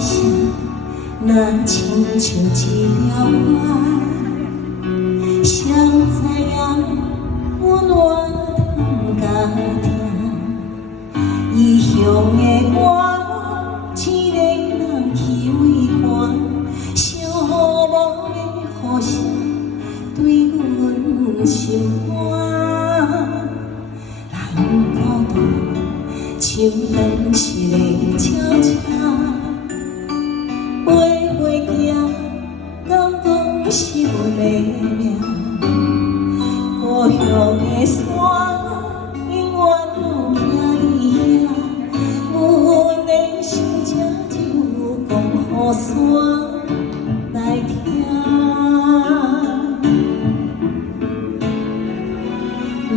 声，若亲像一条爱，谁知影阮我通甲听，异乡的我，一个人去为寒，寂寞的雨声对阮心寒，人孤单，像断翅的鸟车。 回行，敢讲是阮的命？故乡的山，永远拢徛伊遐。阮的心只有讲予山来听。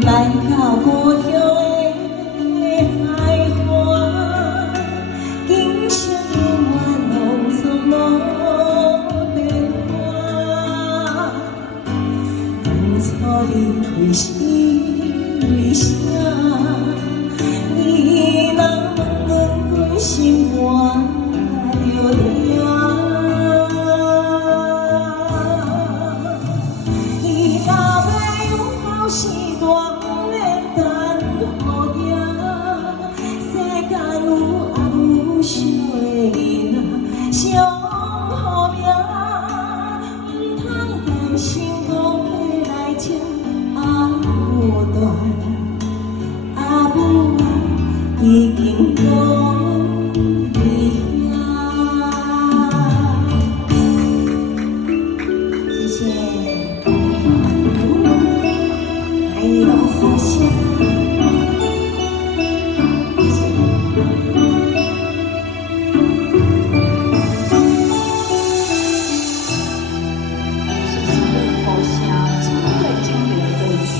来到故乡的海岸，今生永远拢总无。 你为什为啥？你若问阮心肝着疼，伊若要有好时段，不免等予赢。世间有爱有惜的人，上好命，唔通担心讲的来情。 阿母已经讲离谢谢，还有好声，谢谢。好声，经典经典的歌曲。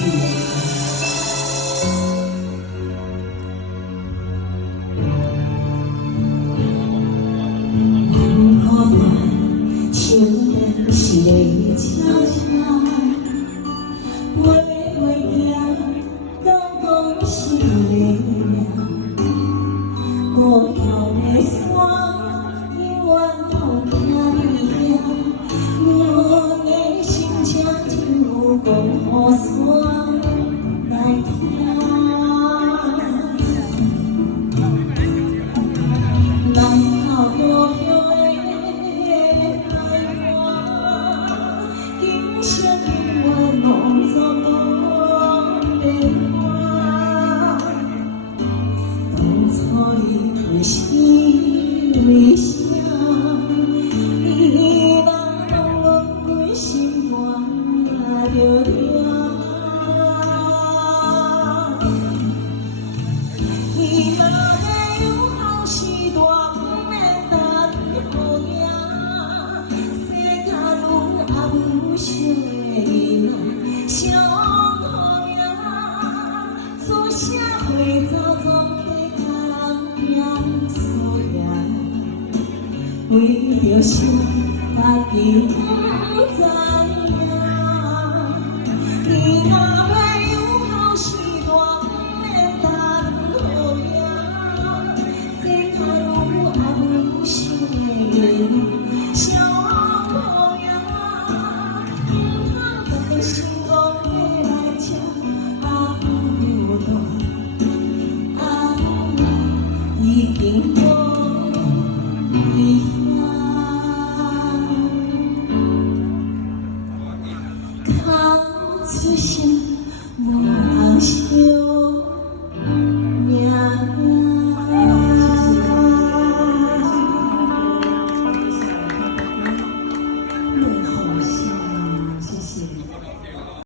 是个悄悄，回行，敢讲是阮的命？故乡的山，永远拢徛伊遐。阮的心只有讲予山来听。来到故乡。 生永远拢总无变化。当初你为什为啥？你若问阮心肝着疼。伊若要有好时段，不免等予赢。世间有爱有惜。 上好命，出社会早总得甲人所赢，为着啥家己不知影？你若要有好时段，不免等予赢。世间有爱有惜的人，上好命，唔通担心。